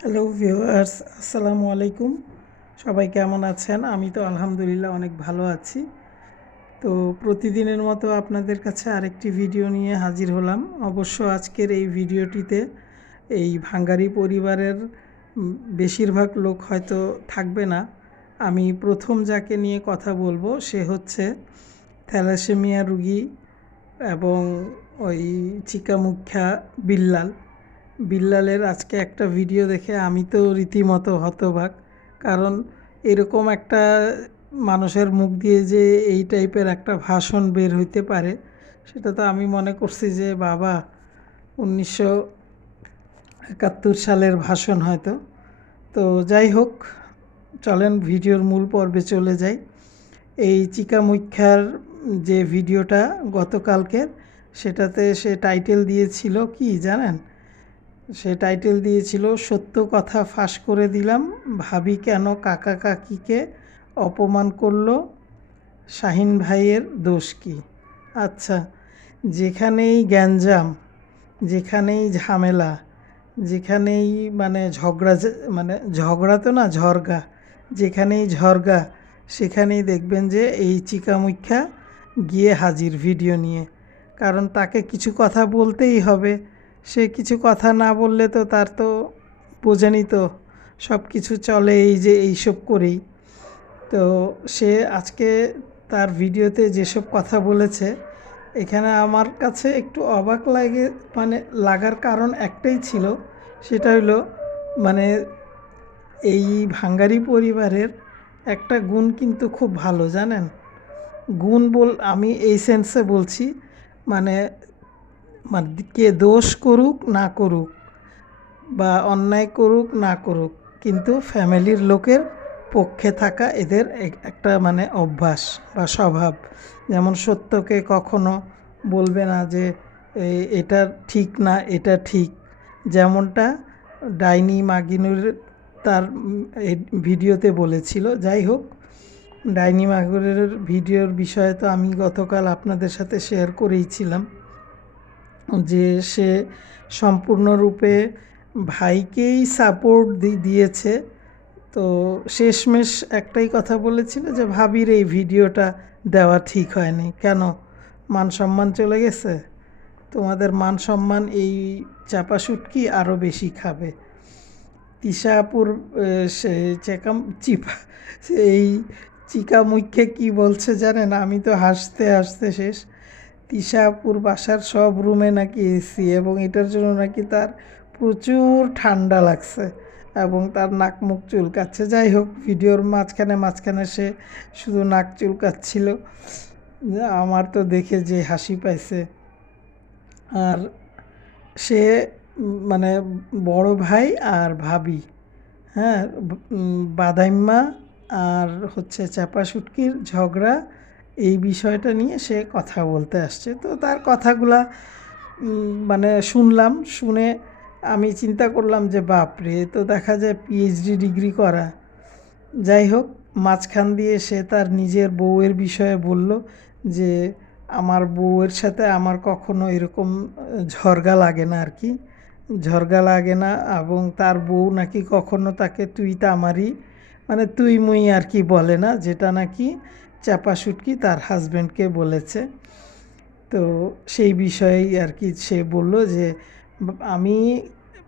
Hello viewers, আসসালামু আলাইকুম। সবাই কেমন আছেন? আমি তো আলহামদুলিল্লাহ অনেক ভালো আছি। তো প্রতিদিনের মতো আপনাদের কাছে আরেকটি ভিডিও নিয়ে হাজির হলাম। অবশ্য আজকের এই ভিডিওটিতে এই ভাঙ্গারি পরিবারের বেশিরভাগ লোক হয়তো থাকবে না। আমি প্রথম যাকে নিয়ে কথা বলবো সে হচ্ছে থ্যালাসেমিয়া রোগী এবং ওই চিকামুখ্যা বিল্লাল। বিল্লালের আজকে একটা ভিডিও দেখে আমি তো রীতিমতো হতবাক। কারণ এরকম একটা মানুষের মুখ দিয়ে যে এই টাইপের একটা ভাষণ বের হইতে পারে, সেটা তো আমি মনে করছি যে বাবা 1971 সালের ভাষণ হয়তো। তো যাই হোক, চলেন ভিডিওর মূল পর্বে চলে যাই। এই চিকামুখ্যার যে ভিডিওটা গতকালকের, সেটাতে সে টাইটেল দিয়েছিল কি জানেন? সে টাইটেল দিয়েছিল সত্য কথা ফাঁস করে দিলাম, ভাবি কেন কাকা কাকিকে অপমান করলো, শাহিন ভাইয়ের দোষ কি? আচ্ছা, যেখানেই গ্যাঞ্জাম, যেখানেই ঝামেলা, যেখানেই মানে ঝগড়া তো না, ঝরগা, যেখানেই ঝরগা সেখানেই দেখবেন যে এই চিকামুখ্যা গিয়ে হাজির ভিডিও নিয়ে। কারণ তাকে কিছু কথা বলতেই হবে। সে কিছু কথা না বললে তো তার তো বোঝেনি তো, সব কিছু চলে এই যে এইসব করেই। তো সে আজকে তার ভিডিওতে যেসব কথা বলেছে, এখানে আমার কাছে একটু অবাক লাগে, লাগার কারণ একটাই ছিল। সেটা হলো মানে এই ভাঙ্গারি পরিবারের একটা গুণ কিন্তু খুব ভালো, জানেন? আমি এই সেন্সে বলছি, মানে মানে কে দোষ করুক না করুক বা অন্যায় করুক না করুক, কিন্তু ফ্যামিলির লোকের পক্ষে থাকা এদের একটা অভ্যাস বা স্বভাব। যেমন সত্যকে কখনো বলবে না যে এটা ঠিক না, এটা ঠিক। যেমনটা ডাইনি মাগিনুর তার এই ভিডিওতে বলেছিল। যাই হোক, ডাইনি মাগুরের ভিডিওর বিষয়ে তো আমি গতকাল আপনাদের সাথে শেয়ার করেইছিলাম যে সে সম্পূর্ণরূপে ভাইকেই সাপোর্ট দিয়েছে। তো শেষমেশ একটাই কথা বলেছিল যে ভাবির এই ভিডিওটা দেওয়া ঠিক হয়নি। কেন? মান সম্মান চলে গেছে? তোমাদের মান সম্মান এই চাপা শুটকি আরও বেশি খাবে। তিশাপুর সে চিপা এই চিকামুখ্যে কি বলছে জানেন? আমি তো হাসতে হাসতে শেষ। তিশাপুর বাসার সব রুমে নাকি এসি, এবং এটার জন্য নাকি তার প্রচুর ঠান্ডা লাগছে এবং তার নাক মুখ চুলকাচ্ছে। যাই হোক, ভিডিওর মাঝখানে মাঝখানে সে শুধু নাক চুলকাচ্ছিল, আমার তো দেখে যে হাসি পাইছে। আর সে মানে বড় ভাই আর ভাবি, হ্যাঁ, বাদাইম্মা আর হচ্ছে চাপা শুটকির ঝগড়া, এই বিষয়টা নিয়ে সে কথা বলতে আসছে। তো তার কথাগুলা শুনলাম, শুনে আমি চিন্তা করলাম যে বাপরে, তো দেখা যায় পিএইচডি ডিগ্রি করা। যাই হোক, মাঝখান দিয়ে সে তার নিজের বউয়ের বিষয়ে বলল যে আমার বউয়ের সাথে আমার কখনো এরকম ঝরগা লাগে না আর কি, ঝরগা লাগে না। এবং তার বউ নাকি কখনো তাকে তুই তামারি, তুই মুই আর কি বলে না, যেটা নাকি চাপা শুটকি তার হাজব্যান্ডকে বলেছে। তো সেই বিষয়েই আর কি সে বলল যে আমি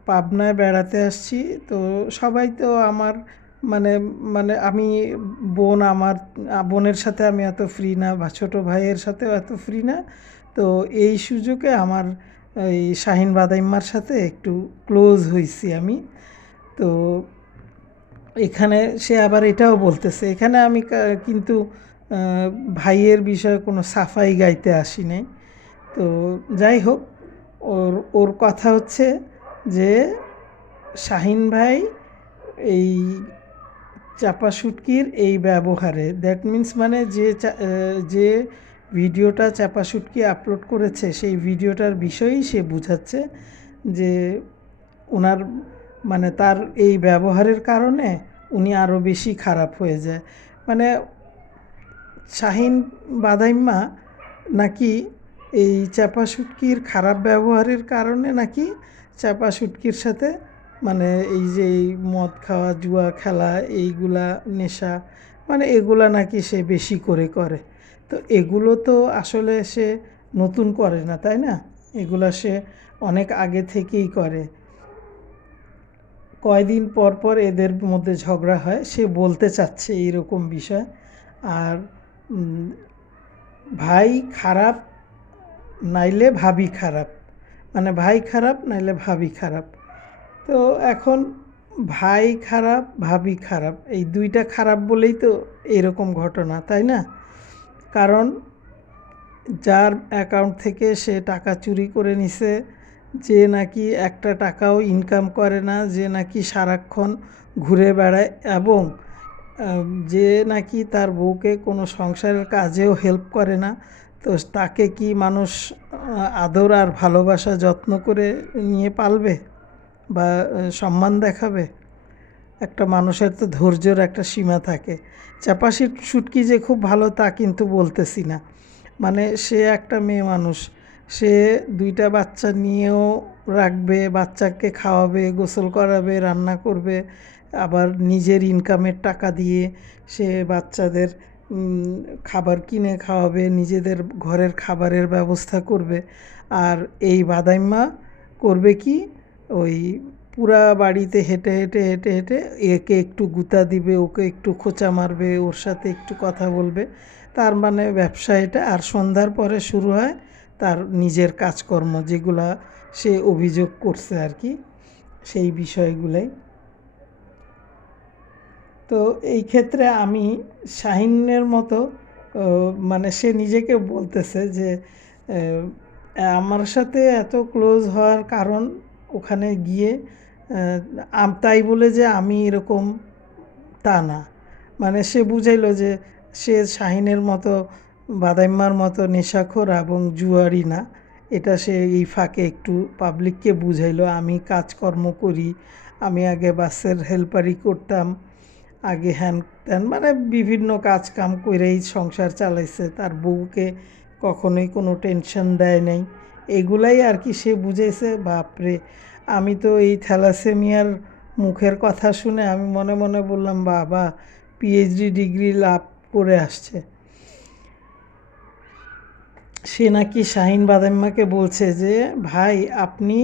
পাবনায় বেড়াতে আসছি, তো সবাই তো আমার মানে মানে আমি আমার বোনের সাথে আমি এত ফ্রি না, বা ছোটো ভাইয়ের সাথেও এত ফ্রি না। তো এই সুযোগে আমার এই শাহিন বাদাইম্মার সাথে একটু ক্লোজ হয়েছি আমি। তো এখানে সে আবার এটাও বলতেছে, এখানে আমি কিন্তু ভাইয়ের বিষয়ে কোনো সাফাই গাইতে আসি নাই। তো যাই হোক, ওর ওর কথা হচ্ছে যে শাহিন ভাই এই চাপা শুটকির এই ব্যবহারে, দ্যাট মিন্স যে ভিডিওটা চাপা শুটকি আপলোড করেছে, সেই ভিডিওটার বিষয়েই সে বুঝাচ্ছে যে ওনার তার এই ব্যবহারের কারণে উনি আরও বেশি খারাপ হয়ে যায়। শাহিন বাদাইম্মা নাকি এই চাপা শুটকির খারাপ ব্যবহারের কারণে নাকি চাপা শুটকির সাথে মানে এই যে এই মদ খাওয়া, জুয়া খেলা, এইগুলা নেশা, মানে এগুলা নাকি সে বেশি করে। তো এগুলো তো আসলে সে নতুন করে না, তাই না? এগুলা সে অনেক আগে থেকেই করে। কয়দিন পর এদের মধ্যে ঝগড়া হয়, সে বলতে চাচ্ছে এইরকম বিষয়। আর উম, ভাই খারাপ নাইলে ভাবি খারাপ, মানে ভাই খারাপ নাইলে ভাবি খারাপ। তো এখন ভাই খারাপ ভাবি খারাপ, এই দুইটা খারাপ বলেই তো এরকম ঘটনা, তাই না? কারণ যার অ্যাকাউন্ট থেকে সে টাকা চুরি করে নিছে, যে নাকি একটা টাকাও ইনকাম করে না, যে নাকি সারাক্ষণ ঘুরে বেড়ায়, এবং যে নাকি তার বউকে কোনো সংসারের কাজেও হেল্প করে না, তো তাকে কি মানুষ আদর আর ভালোবাসা যত্ন করে নিয়ে পালবে বা সম্মান দেখাবে? একটা মানুষের তো ধৈর্যের একটা সীমা থাকে। চাপাসির শুটকি যে খুব ভালো তা কিন্তু বলতেছি না। মানে সে একটা মেয়ে মানুষ, সে দুইটা বাচ্চা নিয়েও রাখবে, বাচ্চাকে খাওয়াবে, গোসল করাবে, রান্না করবে, আবার নিজের ইনকামের টাকা দিয়ে সে বাচ্চাদের খাবার কিনে খাওয়াবে, নিজেদের ঘরের খাবারের ব্যবস্থা করবে। আর এই বাদাইম্মা করবে কি, ওই পুরা বাড়িতে হেঁটে একে একটু গুঁতা দিবে, ওকে একটু খোঁচা মারবে, ওর সাথে একটু কথা বলবে। তার মানে ব্যবসা এটা। আর সন্ধ্যার পরে শুরু হয় তার নিজের কাজকর্ম, যেগুলা সে অভিযোগ করছে আর কি, সেই বিষয়গুলাই। তো এই ক্ষেত্রে আমি শাহিনের মতো মানে সে নিজেকে বলতেছে যে আমার সাথে এত ক্লোজ হওয়ার কারণ ওখানে গিয়ে তাই বলে যে আমি এরকম তা না। মানে সে বুঝাইলো যে সে শাহিনের মতো, বাদাইম্মার মতো নেশাখোর এবং জুয়ারি না। এটা সে এই ফাঁকে একটু পাবলিককে বুঝাইলো, আমি কাজকর্ম করি, আমি আগে বাসের হেল্পারি করতাম, আগে হ্যান ত্যান, মানে বিভিন্ন কাজ কাম করেই সংসার চালাইছে, তার বউকে কখনোই কোনো টেনশন দেয় নাই। এগুলাই আর কি সে বুঝেছে। বাপরে, আমি তো এই থ্যালাসেমিয়ার মুখের কথা শুনে আমি মনে মনে বললাম, বাবা পিএইচডি ডিগ্রি লাভ করে আসছে। সে নাকি শাহিন বাদাম্মাকে বলছে যে ভাই আপনি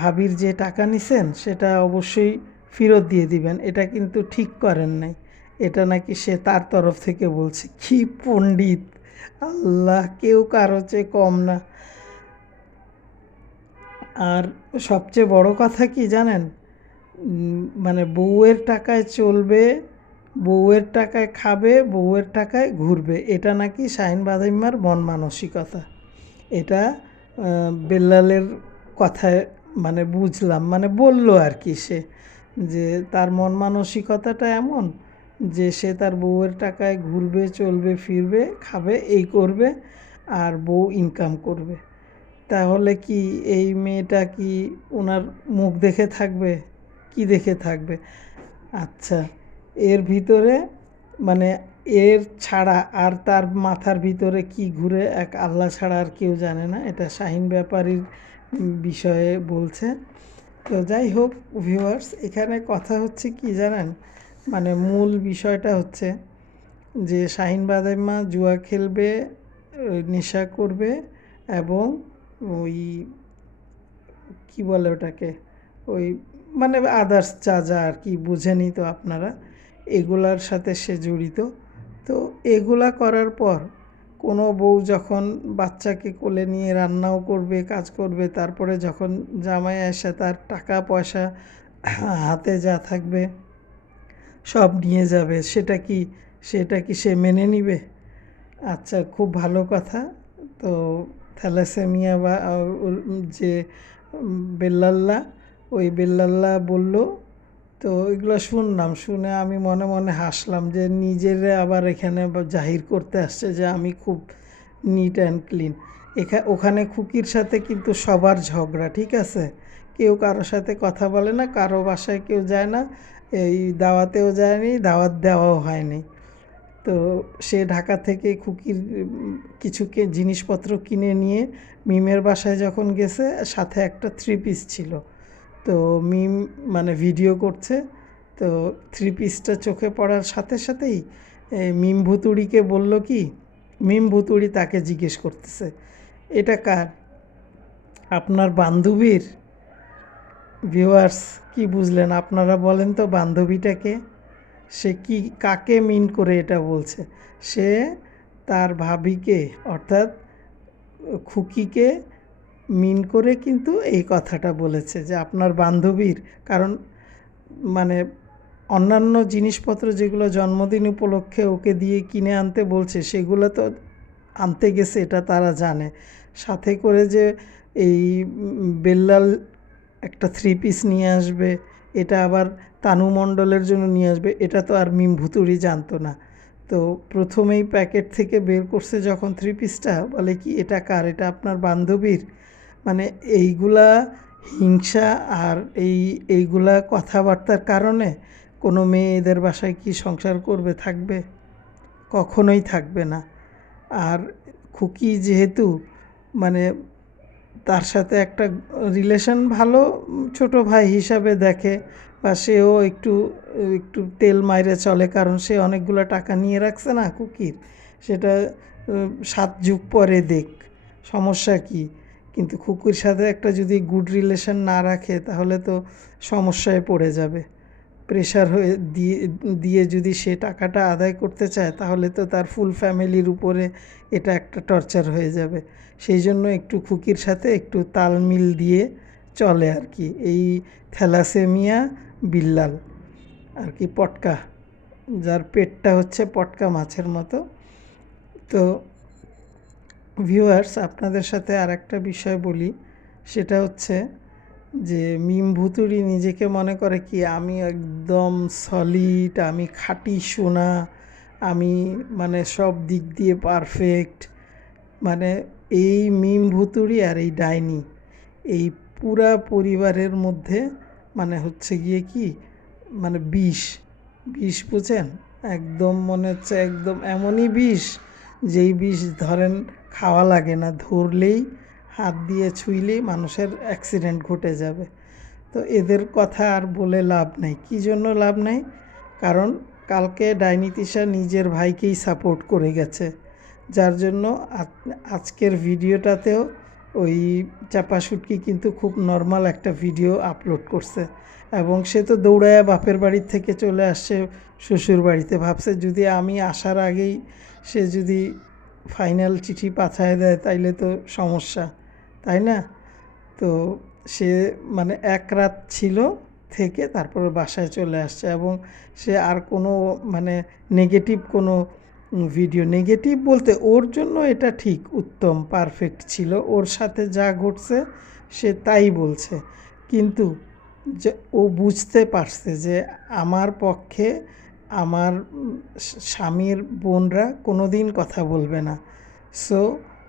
ভাবির যে টাকা নিছেন সেটা অবশ্যই ফেরত দিয়ে দিবেন, এটা কিন্তু ঠিক করেন নাই। এটা নাকি সে তার তরফ থেকে বলছে। কি পণ্ডিত! আল্লাহ, কেউ কারো চেয়ে কম না। আর সবচেয়ে বড় কথা কি জানেন, মানে বউয়ের টাকায় চলবে, বউয়ের টাকায় খাবে, বউয়ের টাকায় ঘুরবে, এটা নাকি শাহিন বাদাইম্মার মন মানসিকতা। এটা বেল্লালের কথায় মানে বুঝলাম, মানে বলল আর কি সে, যে তার মন মানসিকতাটা এমন যে সে তার বউয়ের টাকায় ঘুরবে, চলবে, ফিরবে, খাবে, এই করবে, আর বউ ইনকাম করবে। তাহলে কি এই মেয়েটা কি ওনার মুখ দেখে থাকবে? কি দেখে থাকবে? আচ্ছা, এর ভিতরে মানে এর ছাড়া আর তার মাথার ভিতরে কি ঘুরে এক আল্লাহ ছাড়া আর কেউ জানে না। এটা শাহিন ব্যাপারীর বিষয়ে বলছে। তো যাই হোক ভিউয়ার্স, এখানে কথা হচ্ছে কি জানেন, মানে মূল বিষয়টা হচ্ছে যে শাহিন বাদাইম্মা জুয়া খেলবে, নেশা করবে, এবং ওই কি বলে ওটাকে, ওই মানে আদার্স যা যা আর কি, বুঝেনি তো আপনারা, এগুলার সাথে সে জড়িত। তো এগুলা করার পর কোনো বউ যখন বাচ্চাকে কোলে নিয়ে রান্নাও করবে, কাজ করবে, তারপরে যখন জামাই আসে তার টাকা পয়সা হাতে যা থাকবে সব নিয়ে যাবে, সেটা কি সে মেনে নিবে? আচ্ছা, খুব ভালো কথা। তো থ্যালাসেমিয়া বা যে বেল্লাল্লাহ, ওই বেল্লাল্লাহ বলল, তো এগুলো শুনলাম, শুনে আমি মনে মনে হাসলাম যে নিজেরে আবার এখানে জাহির করতে আসছে যে আমি খুব নিট অ্যান্ড ক্লিন। ওখানে খুকির সাথে কিন্তু সবার ঝগড়া, ঠিক আছে? কেউ কারোর সাথে কথা বলে না, কারো বাসায় কেউ যায় না, এই দাওয়াতেও যায়নি, দাওয়াত দেওয়াও হয়নি। তো সে ঢাকা থেকে খুকির কিছু জিনিসপত্র কিনে নিয়ে মিমের বাসায় যখন গেছে, সাথে একটা থ্রি পিস ছিল, তো মিম মানে ভিডিও করছে, তো থ্রি পিসটা চোখে পড়ার সাথে সাথেই মিম ভুতুড়িকে বলল কি, মিম ভুতুড়ি তাকে জিজ্ঞেস করতেছে, এটা কার? আপনার বান্ধবীর? ভিউয়ার্স, কি বুঝলেন আপনারা বলেন তো বান্ধবীটাকে? সে কি কাকে মিন করে এটা বলছে? সে তার ভাবিকে অর্থাৎ খুকিকে মিন করে কিন্তু এই কথাটা বলেছে যে আপনার বান্ধবীর। কারণ মানে অন্যান্য জিনিসপত্র যেগুলো জন্মদিন উপলক্ষে ওকে দিয়ে কিনে আনতে বলছে সেগুলো তো আনতে গেছে, এটা তারা জানে। সাথে করে যে এই বেল্লাল একটা থ্রি পিস নিয়ে আসবে, এটা আবার তানু মণ্ডলের জন্য নিয়ে আসবে, এটা তো আর মিম ভুতুড়ি জানতো না। তো প্রথমেই প্যাকেট থেকে বের করছে যখন থ্রি পিসটা, বলে কি এটা কার? এটা আপনার বান্ধবীর। মানে এইগুলা হিংসা আর এইগুলা কথাবার্তার কারণে কোনো মেয়ে এদের বাসায় কি সংসার করবে, থাকবে? কখনোই থাকবে না। আর খুকি যেহেতু মানে তার সাথে একটা রিলেশন ভালো, ছোট ভাই হিসাবে দেখে, বা সেও একটু একটু তেল মাইরে চলে, কারণ সে অনেকগুলো টাকা নিয়ে রাখছে না খুকির, সেটা 7 যুগ পরে দেখ, সমস্যা কি? কিন্তু খুকির সাথে একটা যদি গুড রিলেশন না রাখে তাহলে তো সমস্যায় পড়ে যাবে। প্রেশার হয়ে দিয়ে দিয়ে যদি সে টাকাটা আদায় করতে চায় তাহলে তো তার ফুল ফ্যামিলির উপরে এটা একটা টর্চার হয়ে যাবে। সেই জন্য একটু খুকির সাথে একটু তালমিল দিয়ে চলে আর কি। এই থ্যালাসেমিয়া বিল্লাল আর কি, পটকা, যার পেটটা হচ্ছে পটকা মাছের মতো। তো ভিউয়ার্স, আপনাদের সাথে আর একটা বিষয় বলি, সেটা হচ্ছে যে মিম ভুতুড়ি নিজেকে মনে করে কি আমি একদম সলিড, আমি খাঁটি সোনা, আমি মানে সব দিক দিয়ে পারফেক্ট। মানে এই মিম ভুতুড়ি আর এই ডাইনি, এই পুরা পরিবারের মধ্যে মানে হচ্ছে গিয়ে কি, মানে বিষ, বিষ বুঝেন? একদম মনে হচ্ছে একদম এমনই বিষ, যেই বিষ ধরেন খাওয়া লাগে না, ধরলেই হাত দিয়ে ছুঁইলেই মানুষের অ্যাক্সিডেন্ট ঘটে যাবে। তো এদের কথা আর বলে লাভ নেই। কী জন্য লাভ নেই? কারণ কালকে ডাইনি তিশা নিজের ভাইকেই সাপোর্ট করে গেছে, যার জন্য আজকের ভিডিওটাতেও ওই চাপা শুটকি কিন্তু খুব নর্মাল একটা ভিডিও আপলোড করছে, এবং সে তো দৌড়ায়া বাপের বাড়ির থেকে চলে আসছে শ্বশুর বাড়িতে। ভাবছে যদি আমি আসার আগেই সে যদি ফাইনাল চিঠি পাঠায় দেয় তাইলে তো সমস্যা, তাই না? তো সে মানে এক রাত ছিল, থেকে তারপরে বাসায় চলে আসছে, এবং সে আর কোনো মানে নেগেটিভ কোনো ভিডিও, নেগেটিভ বলতে ওর জন্য এটা ঠিক উত্তম পারফেক্ট ছিল, ওর সাথে যা ঘটছে সে তাই বলছে। কিন্তু যে ও বুঝতে পারছে যে আমার পক্ষে আমার স্বামীর বোনরা কোনো দিন কথা বলবে না, সো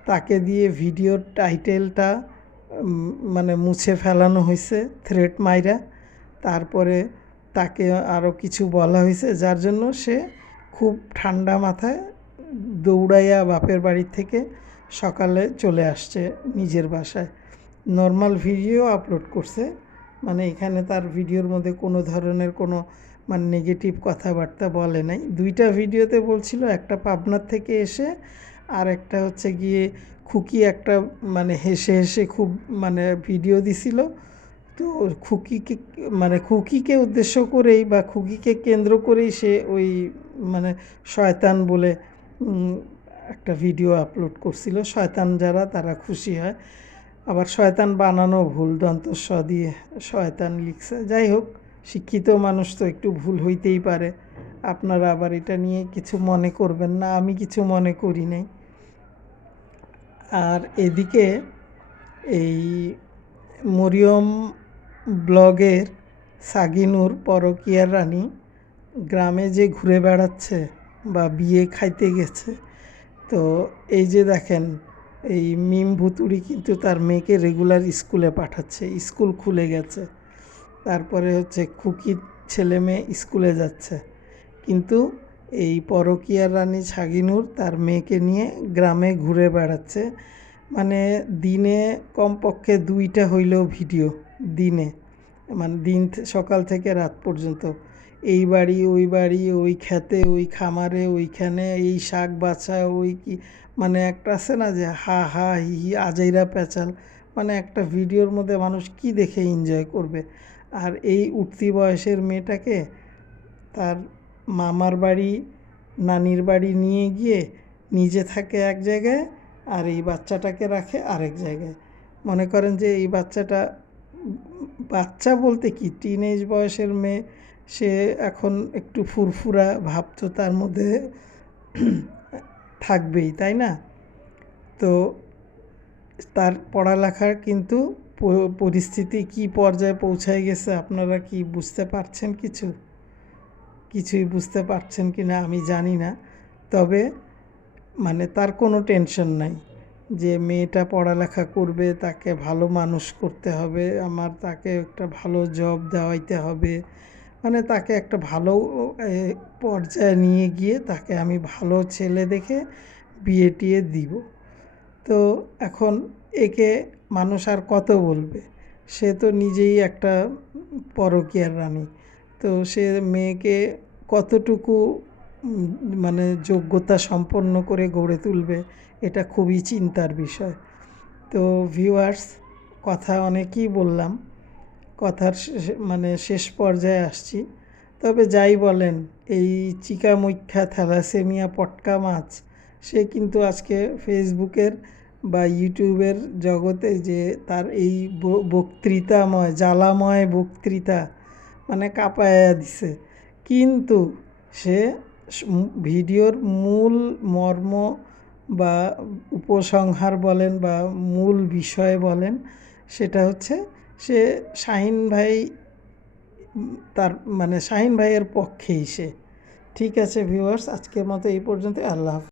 তাকে দিয়ে ভিডিওর টাইটেলটা মানে মুছে ফেলানো হয়েছে থ্রেট মাইরা। তারপরে তাকে আরও কিছু বলা হয়েছে, যার জন্য সে খুব ঠান্ডা মাথায় দৌড়াইয়া বাপের বাড়ির থেকে সকালে চলে আসছে নিজের বাসায়। নর্মাল ভিডিও আপলোড করছে, মানে এখানে তার ভিডিওর মধ্যে কোনো ধরনের কোনো মানে নেগেটিভ কথাবার্তা বলে নাই। 2টা ভিডিওতে বলছিল, একটা পাবনার থেকে এসে, আর একটা হচ্ছে গিয়ে খুকি একটা মানে হেসে হেসে খুব মানে ভিডিও দিছিল। তো খুকিকে মানে খুকিকে উদ্দেশ্য করেই বা খুকিকে কেন্দ্র করেই সে ওই মানে শয়তান বলে একটা ভিডিও আপলোড করছিল। শয়তান যারা তারা খুশি হয়, আবার শয়তান বানানো ভুল, দন্তস্ব দিয়ে শয়তান লিখছে। যাই হোক, শিক্ষিত মানুষ তো একটু ভুল হইতেই পারে, আপনারা আবার এটা নিয়ে কিছু মনে করবেন না, আমি কিছু মনে করি নাই। আর এদিকে এই মরিয়ম ব্লগের সাগিনুর পরকীয়ার রানী গ্রামে যে ঘুরে বেড়াচ্ছে বা বিয়ে খাইতে গেছে, তো এই যে দেখেন এই মিম ভুতুড়ি কিন্তু তার মেয়েকে রেগুলার স্কুলে পাঠাচ্ছে, স্কুল খুলে গেছে, তারপরে হচ্ছে খুকির ছেলে মেয়ে স্কুলে যাচ্ছে, কিন্তু এই পরকীয়ার রানী সাগিনুর তার মেয়েকে নিয়ে গ্রামে ঘুরে বেড়াচ্ছে। মানে দিনে কমপক্ষে 2টা হইলেও ভিডিও দিনে, মানে সকাল থেকে রাত পর্যন্ত এই বাড়ি ওই খেতে ওই খামারে ওইখানে এই শাক বাছা ওই কি মানে একটা আছে না যে হা হা হি হি আজাইরা পেঁচাল, মানে একটা ভিডিওর মধ্যে মানুষ কি দেখে এনজয় করবে। আর এই উঠতি বয়সের মেয়েটাকে তার মামার বাড়ি নানির বাড়ি নিয়ে গিয়ে নিজে থাকে এক জায়গায় আর এই বাচ্চাটাকে রাখে আরেক জায়গায়। মনে করেন যে এই বাচ্চা বলতে কি টিনেজ বয়সের মেয়ে, সে এখন একটু ফুরফুরা ভাব তো তার মধ্যে থাকবেই, তাই না? তো তার পড়ালেখার কিন্তু পরিস্থিতি কি পর্যায়ে পৌঁছায় গেছে আপনারা কি বুঝতে পারছেন? কিছুই বুঝতে পারছেন কি না আমি জানি না। তবে মানে তার কোনো টেনশন নাই যে মেয়েটা পড়ালেখা করবে, তাকে ভালো মানুষ করতে হবে, আমার তাকে একটা ভালো জব দেওয়াইতে হবে, মানে তাকে একটা ভালো পর্যায়ে নিয়ে গিয়ে তাকে আমি ভালো ছেলে দেখে বিয়ে টিয়ে দিব। তো এখন একে মানুষ আর কত বলবে? সে তো নিজেই একটা পরকীয়ার রানী। তো সে মেয়েকে কতটুকু মানে যোগ্যতা সম্পন্ন করে গড়ে তুলবে, এটা খুবই চিন্তার বিষয়। তো ভিউয়ার্স, কথা অনেকই বললাম, কথার মানে শেষ পর্যায়ে আসছি। তবে যাই বলেন, এই চিকামুখ্যা থ্যালাসেমিয়া পটকা মাছ সে কিন্তু আজকে ফেসবুকের বা ইউটিউবের জগতে যে তার এই বক্তৃতাময় জ্বালাময় বক্তৃতা মানে কাঁপায়া দিছে, কিন্তু সে ভিডিওর মূল মর্ম বা উপসংহার বলেন বা মূল বিষয় বলেন, সেটা হচ্ছে সে শাহিন ভাই তার মানে শাহিন ভাইয়ের পক্ষেই সে। ঠিক আছে ভিউয়ার্স, আজকের মতো এই পর্যন্ত। আল্লাহ হাফেজ।